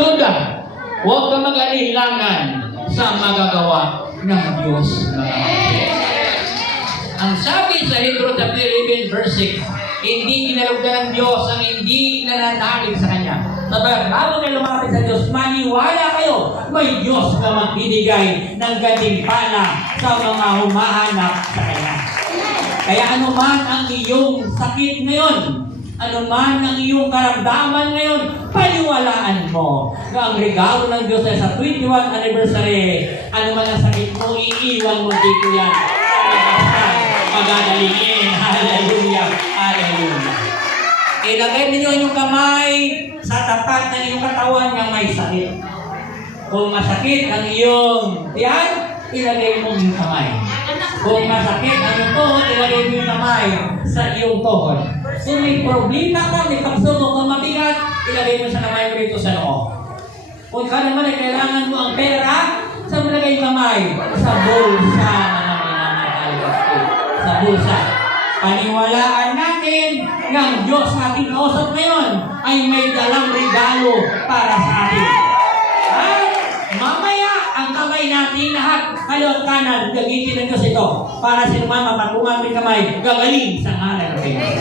magduda. Huwag ka mag-alilangan sa magagawa ng Diyos. Ang sabi sa Hebrew chapter 11 verse 6, hindi kinalugdan ng Diyos ang hindi nananalig sa Kanya. Sabi, bago kayo lumapit sa Diyos, maniwala kayo, may Diyos na magbibigay ng gantimpala sa mga humahanap sa Kanya. Kaya anuman ang iyong sakit ngayon, anuman ang iyong karamdaman ngayon, paniwalaan mo na ang regalo ng Diyos ay sa 21 anniversary, anuman ang sakit mo, iiwan mo dito yan. Pagadalingin. Hallelujah. Hallelujah. Ilagay ninyo inyong kamay sa tapat ng iyong katawan ng may sakit. Kung masakit ang iyong tiyan, ilagay mo yung kamay. Kung masakit ang iyong tuhod, ilagay mo yung kamay sa iyong tuhod. Kung may problema ka, may kapsulo kang mabigat, ilagay mo sa kamay mo rito sa noo. Kung ka naman ay kailangan mo ang pera, saan mo lagay yung kamay? Sa bulsa na sa bulsa. Paniwalaan natin ng Diyos na ating kausap ngayon ay may dalang regalo para sa atin. At mamaya, ang kamay natin lahat, kaliwat kanan, gamitin ng Diyos ito para sino man mapatungan ng kamay, gagaling sa ngalan ng Diyos.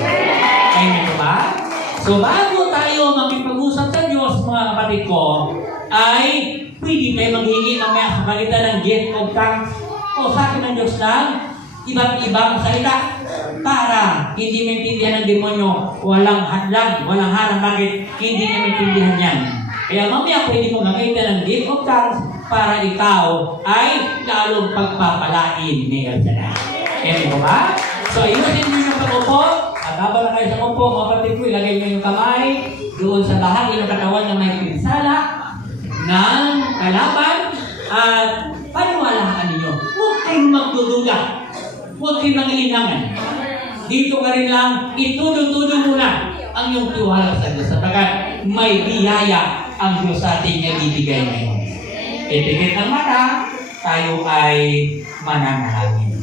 Amen ba? So bago tayo makipag-usap sa Diyos, mga kapatid ko, ay pwede kayo maghingi mamaya sa palitan ng gift of thanks o sa akin ng Diyos lang iba't ibang salita para hindi maintindihan ng demonyo. Walang hadlang, walang harang. Bakit? Hindi niya maintindihan yan. Kaya mamaya pwede mo gamitin ng gift of thanks para ikaw ay lalong pagpapalain ni Elzana. Amen mo ba? So, ayusin niyo yung pag-upo. At habang na kayo sa upo, mga kapatid ko, ilagay niyo yung kamay doon sa bahagi ng katawan na may pinsala ng kalaban at paniwalaan ninyo. Huwag kayong magdududa. Huwag kayong mangilinangan. Dito ka rin lang, itudo-tudo muna ang iyong tiwala sa Diyos. Sapagkat may biyaya ang Diyos sa ating ibibigay ngayon. Itikit ang mata, tayo ay mananalangin.